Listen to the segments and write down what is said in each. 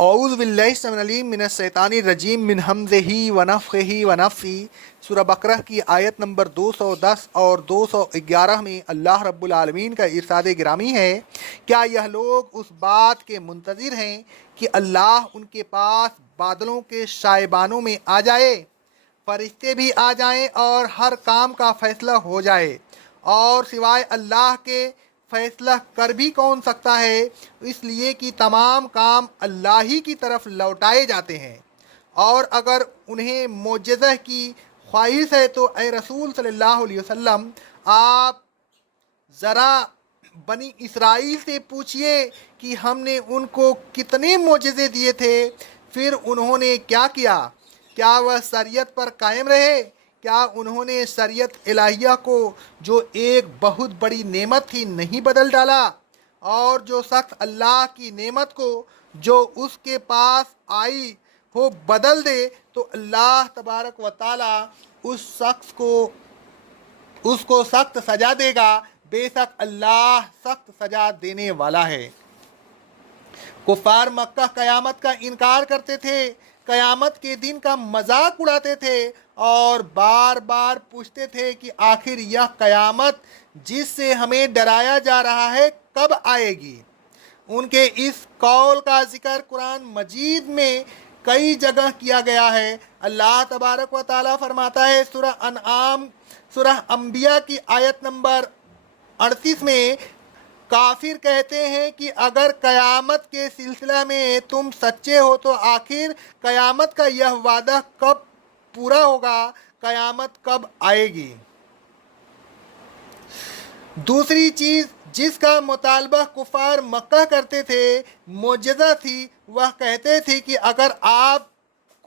اعوذ باللہ السمیع العلیم من الشیطان الرجیم من ہمزہ ونفخہ ونفثہ۔ سورہ بقرہ کی آیت نمبر 210 اور 211 میں اللہ رب العالمین کا ارشاد گرامی ہے، کیا یہ لوگ اس بات کے منتظر ہیں کہ اللہ ان کے پاس بادلوں کے سائبانوں میں آ جائے، فرشتے بھی آ جائیں اور ہر کام کا فیصلہ ہو جائے، اور سوائے اللہ کے فیصلہ کر بھی کون سکتا ہے، اس لیے کہ تمام کام اللہ ہی کی طرف لوٹائے جاتے ہیں۔ اور اگر انہیں معجزہ کی خواہش ہے تو اے رسول صلی اللہ علیہ وسلم، آپ ذرا بنی اسرائیل سے پوچھئے کہ ہم نے ان کو کتنے معجزے دیے تھے، پھر انہوں نے کیا کیا؟ کیا وہ شریعت پر قائم رہے؟ کیا انہوں نے شریعت الہیہ کو جو ایک بہت بڑی نعمت تھی نہیں بدل ڈالا؟ اور جو شخص اللہ کی نعمت کو جو اس کے پاس آئی ہو بدل دے تو اللہ تبارک و تعالی اس کو سخت سزا دے گا، بے شک اللہ سخت سزا دینے والا ہے۔ کفار مکہ قیامت کا انکار کرتے تھے، قیامت کے دن کا مذاق اڑاتے تھے اور بار بار پوچھتے تھے کہ آخر یہ قیامت جس سے ہمیں ڈرایا جا رہا ہے کب آئے گی؟ ان کے اس قول کا ذکر قرآن مجید میں کئی جگہ کیا گیا ہے۔ اللہ تبارک و تعالیٰ فرماتا ہے سورہ انبیاء کی آیت نمبر 38 میں، کافر کہتے ہیں کہ اگر قیامت کے سلسلہ میں تم سچے ہو تو آخر قیامت کا یہ وعدہ کب پورا ہوگا، قیامت کب آئے گی؟ دوسری چیز جس کا مطالبہ کفار مکہ کرتے تھے معجزہ تھی۔ وہ کہتے تھے کہ اگر آپ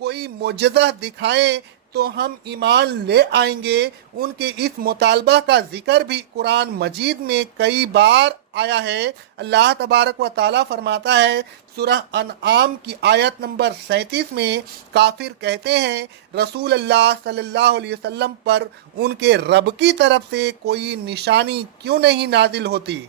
کوئی معجزہ دکھائیں تو ہم ایمان لے آئیں گے۔ ان کے اس مطالبہ کا ذکر بھی قرآن مجید میں کئی بار آیا ہے۔ اللہ تبارک و تعالیٰ فرماتا ہے سورہ انعام کی آیت نمبر 37 میں، کافر کہتے ہیں رسول اللہ صلی اللہ علیہ وسلم پر ان کے رب کی طرف سے کوئی نشانی کیوں نہیں نازل ہوتی؟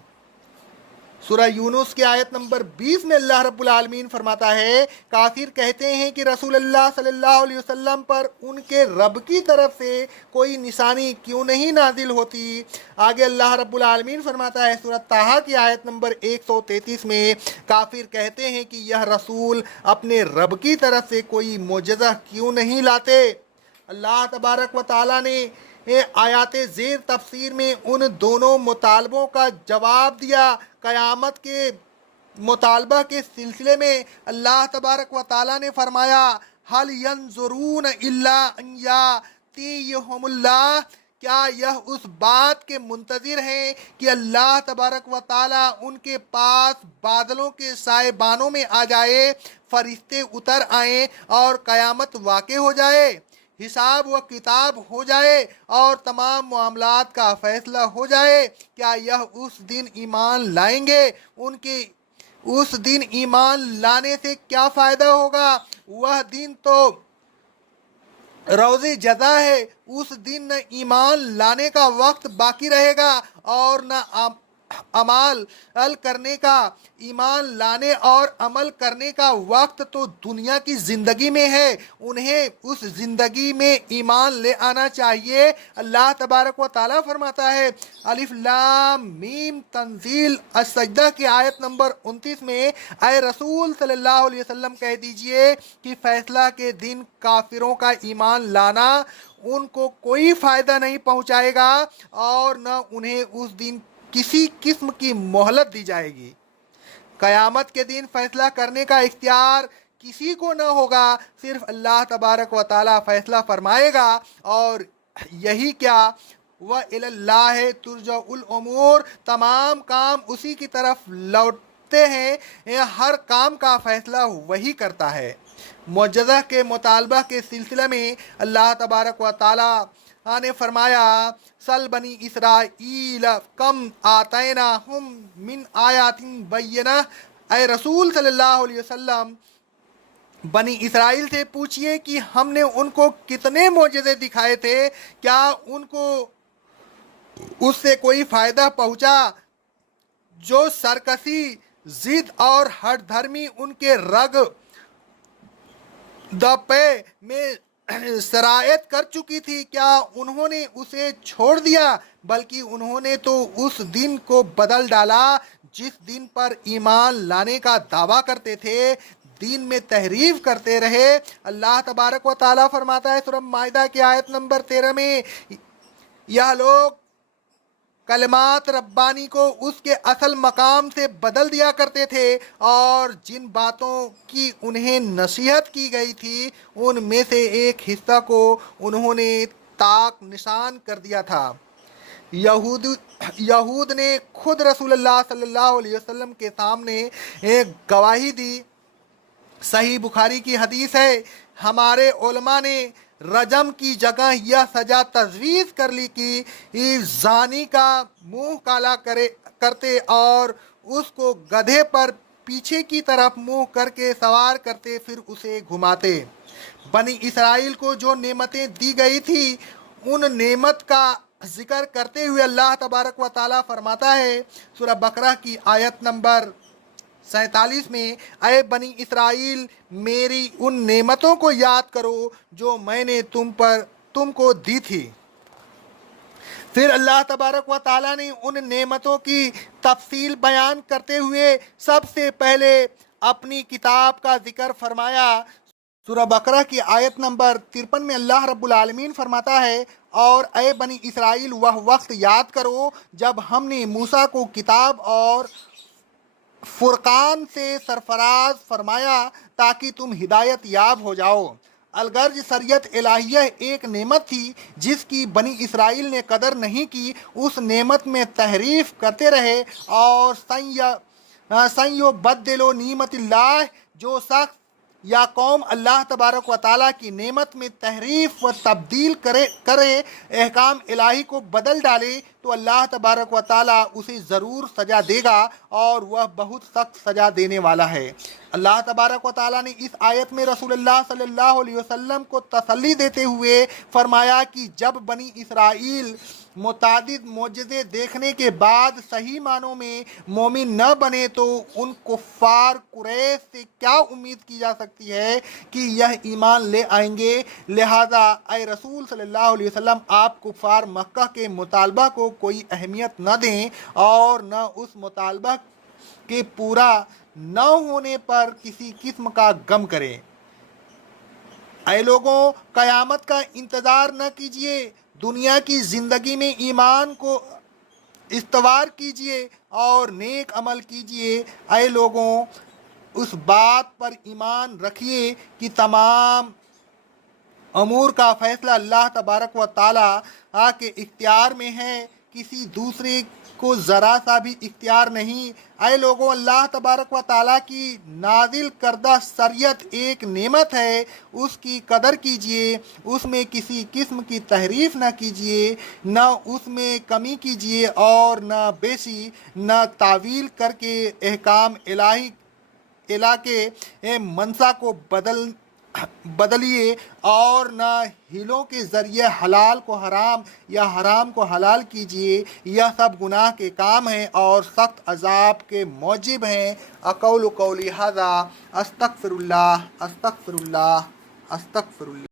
سورہ یونس کی آیت نمبر 20 میں اللہ رب العالمین فرماتا ہے، کافر کہتے ہیں کہ رسول اللہ صلی اللہ علیہ وسلم پر ان کے رب کی طرف سے کوئی نشانی کیوں نہیں نازل ہوتی؟ آگے اللہ رب العالمین فرماتا ہے سورہ طٰہٰ کی آیت نمبر 133 میں، کافر کہتے ہیں کہ یہ رسول اپنے رب کی طرف سے کوئی معجزہ کیوں نہیں لاتے؟ اللہ تبارک و تعالیٰ نے آیات زیر تفسیر میں ان دونوں مطالبوں کا جواب دیا۔ قیامت کے مطالبہ کے سلسلے میں اللہ تبارک و تعالیٰ نے فرمایا، هَلْ يَنظُرُونَ إِلَّا أَن يَأْتِيَهُمُ اللَّهُ، کیا یہ اس بات کے منتظر ہیں کہ اللہ تبارک و تعالیٰ ان کے پاس بادلوں کے سائبانوں میں آ جائے، فرشتے اتر آئیں اور قیامت واقع ہو جائے، حساب و کتاب ہو جائے اور تمام معاملات کا فیصلہ ہو جائے؟ کیا یہ اس دن ایمان لائیں گے؟ ان کے اس دن ایمان لانے سے کیا فائدہ ہوگا؟ وہ دن تو روز جزا ہے۔ اس دن نہ ایمان لانے کا وقت باقی رہے گا اور نہ عمل کرنے کا۔ ایمان لانے اور عمل کرنے کا وقت تو دنیا کی زندگی میں ہے، انہیں اس زندگی میں ایمان لے آنا چاہیے۔ اللہ تبارک و تعالیٰ فرماتا ہے الف لام میم تنزیل السجدہ کی آیت نمبر 29 میں، اے رسول صلی اللہ علیہ وسلم کہہ دیجئے کہ فیصلہ کے دن کافروں کا ایمان لانا ان کو کوئی فائدہ نہیں پہنچائے گا اور نہ انہیں اس دن کسی قسم کی مہلت دی جائے گی۔ قیامت کے دن فیصلہ کرنے کا اختیار کسی کو نہ ہوگا، صرف اللہ تبارک و تعالیٰ فیصلہ فرمائے گا، اور یہی کیا وَإِلَى اللَّهِ تُرْجَعُ الْأُمُورُ، تمام کام اسی کی طرف لوٹتے ہیں، ہر کام کا فیصلہ وہی کرتا ہے۔ معجزہ کے مطالبہ کے سلسلے میں اللہ تبارک و تعالیٰ نے فرمایا، سل بنی اسرائیل کم آتیناہم من آیات بینہ، اے رسول صلی اللہ علیہ وسلم بنی اسرائیل سے پوچھئے کہ ہم نے ان کو کتنے معجزے دکھائے تھے، کیا ان کو اس سے کوئی فائدہ پہنچا؟ جو سرکشی، ضد اور ہٹ دھرمی ان کے رگ دپے میں شرائط کر چکی تھی، کیا انہوں نے اسے چھوڑ دیا؟ بلکہ انہوں نے تو اس دن کو بدل ڈالا جس دن پر ایمان لانے کا دعویٰ کرتے تھے، دین میں تحریف کرتے رہے۔ اللہ تبارک و تعالیٰ فرماتا ہے سورہ مائدہ کی آیت نمبر 13 میں، یہ لوگ کلمات ربانی کو اس کے اصل مقام سے بدل دیا کرتے تھے، اور جن باتوں کی انہیں نصیحت کی گئی تھی ان میں سے ایک حصہ کو انہوں نے طاق نشان کر دیا تھا۔ یہود نے خود رسول اللہ صلی اللہ علیہ وسلم کے سامنے ایک گواہی دی۔ صحیح بخاری کی حدیث ہے، ہمارے علماء نے رجم کی جگہ یہ سزا تجویز کر لی کہ زانی کا منہ کالا کرتے اور اس کو گدھے پر پیچھے کی طرف منہ کر کے سوار کرتے، پھر اسے گھماتے۔ بنی اسرائیل کو جو نعمتیں دی گئی تھی ان نعمت کا ذکر کرتے ہوئے اللہ تبارک و تعالیٰ فرماتا ہے سورہ بقرہ کی آیت نمبر 47 میں، اے بنی اسرائیل، میری ان نعمتوں کو یاد کرو جو میں نے تم کو دی تھی۔ پھر اللہ تبارک و تعالیٰ نے ان نعمتوں کی تفصیل بیان کرتے ہوئے سب سے پہلے اپنی کتاب کا ذکر فرمایا۔ سورہ بقرہ کی آیت نمبر 53 میں اللہ رب العالمین فرماتا ہے، اور اے بنی اسرائیل، وہ وقت یاد کرو جب ہم نے موسیٰ کو کتاب اور فرقان سے سرفراز فرمایا تاکہ تم ہدایت یاب ہو جاؤ۔ الغرض شریعت الہیہ ایک نعمت تھی جس کی بنی اسرائیل نے قدر نہیں کی، اس نعمت میں تحریف کرتے رہے، اور سَن بدلو نعمت اللہ، جو شخص یا قوم اللہ تبارک و تعالیٰ کی نعمت میں تحریف و تبدیل کرے، احکام الہی کو بدل ڈالے، تو اللہ تبارک و تعالیٰ اسے ضرور سزا دے گا، اور وہ بہت سخت سزا دینے والا ہے۔ اللہ تبارک و تعالیٰ نے اس آیت میں رسول اللہ صلی اللہ علیہ وسلم کو تسلی دیتے ہوئے فرمایا کہ جب بنی اسرائیل متعدد معجزے دیکھنے کے بعد صحیح معنوں میں مومن نہ بنے تو ان کفار قریش سے کیا امید کی جا سکتی ہے کہ یہ ایمان لے آئیں گے؟ لہذا اے رسول صلی اللہ علیہ وسلم، آپ کفار مکہ کے مطالبہ کو کوئی اہمیت نہ دیں، اور نہ اس مطالبہ کے پورا نہ ہونے پر کسی قسم کا غم کریں۔ اے لوگوں، قیامت کا انتظار نہ کیجیے، دنیا کی زندگی میں ایمان کو استوار کیجیے اور نیک عمل کیجیے۔ اے لوگوں، اس بات پر ایمان رکھیے کہ تمام امور کا فیصلہ اللہ تبارک و تعالیٰ کے اختیار میں ہے، کسی دوسرے کو ذرا سا بھی اختیار نہیں۔ اے لوگوں، اللہ تبارک و تعالیٰ کی نازل کردہ شریعت ایک نعمت ہے، اس کی قدر کیجیے، اس میں کسی قسم کی تحریف نہ کیجیے، نہ اس میں کمی کیجیے اور نہ بیشی، نہ تعویل کر کے احکام الہ کے منشا کو بدلیے، اور نہ ہیلوں کے ذریعے حلال کو حرام یا حرام کو حلال کیجیے۔ یہ سب گناہ کے کام ہیں اور سخت عذاب کے موجب ہیں۔ اقول قولی ھذا استغفر اللہ استغفر اللہ استغفر اللہ۔